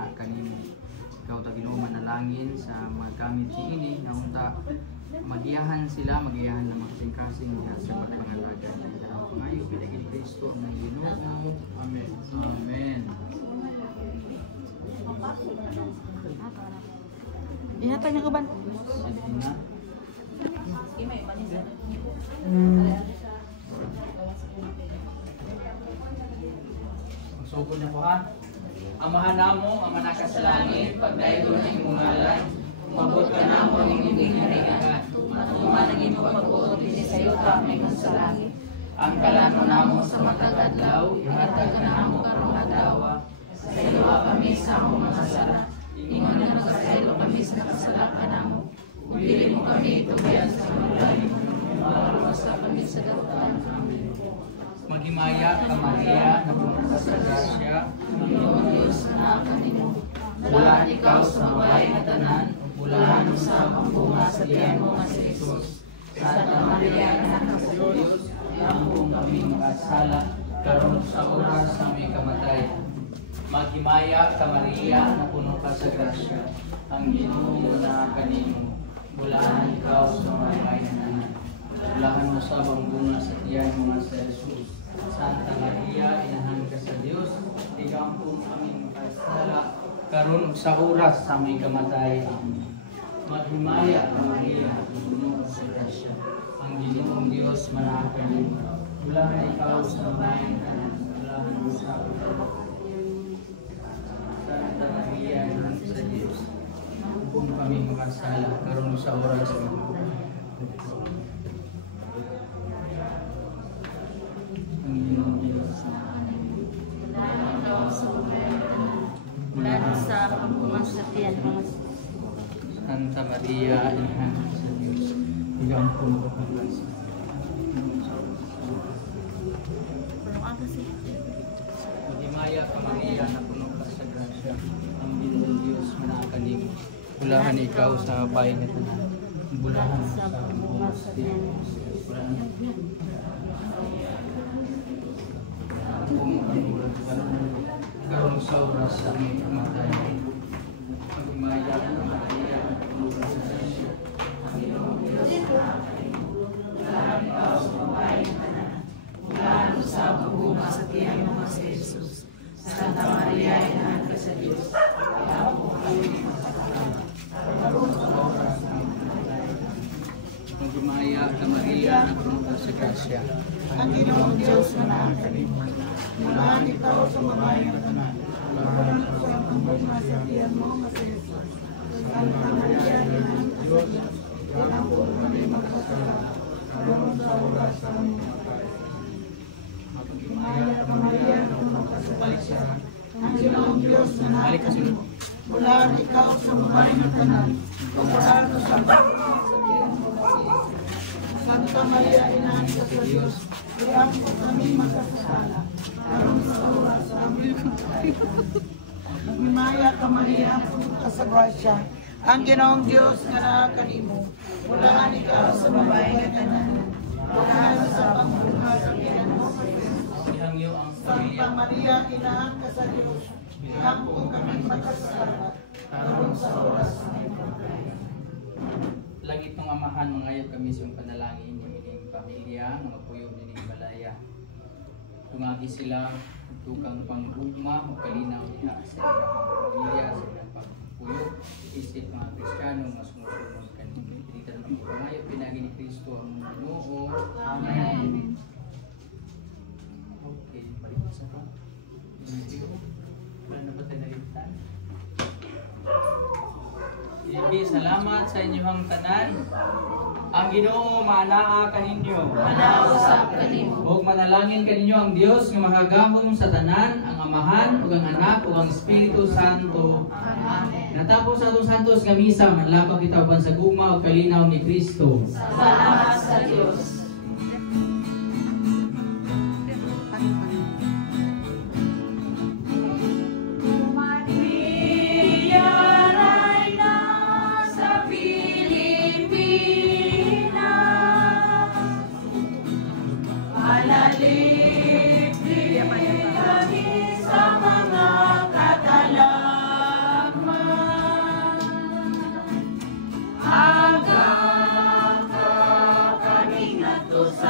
na kanimo. Ikaw ta Ginoo manalangin sa mga gamit niini nga unta magiyahan sila, magiyahan na magkasing sa pagpangalaga nila. Ngayon pinagin Kristo ang Ginoo. Amen. Amen. Ihatag na kaban. Sige na. Magsugod na po ha. Amahan namo, ang manaka sa langit, pagdayto na imong ngalan, mabot ka namo ning imong hinagan. Matuman ang imong pagtuon dinhi sa yuta may sa langit. Ang kalano namo sa matag adlaw, ihatag ka namo karong adlaw. Sa iyo kami sa among mga sala. Ingon na kasaylo kami sa kasalakan namo. Dili mo kami tugian sa malay. Marusa kami sa darutan. Amen. Maghimaya ka Maria, na puno ka sa grasya, Panginoon Diyos na kanimo. Bulaan ikaw sa mabay na tanan, bulaan sa pambunga sa tiyan mo nga si Jesus. Santa Maria, anak sa Diyos, ambong kami makasala, karon sa oras sa aming kamatayan. Maghimaya ka Maria, na puno ka sa grasya, ang Ginoo na kanimo. Bulaan ikaw sa mabay na tanan, bulaan mo sa pambunga sa tiyan mo nga si Jesus. Santa Maria, inahan ka sa Diyos, tigampong aming makasala, karon sa oras sa aming kamatayan. Maghimaya ka Maria, puno ka sa grasya, ang Ginoong Diyos manahan kanimo. Bulaan ikaw sa babaeng tanan, bulaan mo sa Santa Maria, inahan ka sa Diyos, kung kami makasala, karon sa oras sa aming Bulan sa pambunga sa tiyan mo. Santa Maria, inahan ka sa Diyos, tigampong kami sa Maghimaya ka Maria, na puno ka sa grasya, ang Ginoong Diyos manahan kanimo. Bulahan ikaw sa bahay na tanan, bulahan sa pambunga sa tiyan mo. Karon sa oras sa aming kamatayan. Maghimaya ka Maria, na puno ka sa grasya, ang Ginoong Diyos manahan kanimo. Bulahan ikaw sa bahay na tanan, bulahan sa pambunga sa tiyan mo nga si Jesus. Santa Maria, inahan ka sa Diyos, tigampong kami makasala, karon sa oras sa aming kamatayan. Maghimaya ka Maria, na puno ka sa grasya, Ang Ginoong Diyos manahan kanimo. Bulaan ikaw sa babae na tanan, bulaan sa pambunga sa tiyan mo nga si Jesus. Santa Maria, inahan ka sa Diyos, tigampong kami makasala, karon sa oras sa aming kamatayan. Maghimaya ka Maria, na puno ka sa grasya, ang Ginoong Diyos manahan kanimo. Bulaan ikaw sa babae na tanan, bulaan sa pambunga sa tiyan mo nga si Jesus. Santa Maria, inahan ka sa Diyos, tigampong kami makasala, karon sa oras sa aming kamatayan. Maghimaya ka Maria, puno ka sa grasya, ang Ginoong Diyos manahan kanimo. Bulaan ikaw sa babae na tanan, bulaan sa pambunga sa tiyan mo nga si Jesus. ihangyo ang Santa Maria, inahan ka sa Diyos, tigampong kami makasala, karon sa oras sa aming kamatayan. Langit ng Amahan, mangayo kami sa iyong panalangin ng inyong pamilya, ng mapuyo din ng balaya. Tumagi sila, tukang panggugma, magkalinaw niya sa ilang pamilya, sa ilang pagpuyo, isip mga Kristiyano, mas sumusunod kanina. Pinita ng pangayo, pinagi ni Kristo ang Ginoo. Amen. Okay, balik sa pa. Wala na ba tayo nalitan? Sige, salamat sa inyong tanan. Ang Ginoo maanaa kaninyo. Manausap kanimo. Ug manalangin kaninyo ang Dios nga mahagamon sa tanan, ang Amahan ug ang Anak ug ang Espiritu Santo. Amen. Natapos sa atong santos nga misa, manlakaw kita uban sa gugma ug kalinaw ni Kristo. Salamat sa Diyos. Kami sa mga katalan. Santo, Santo,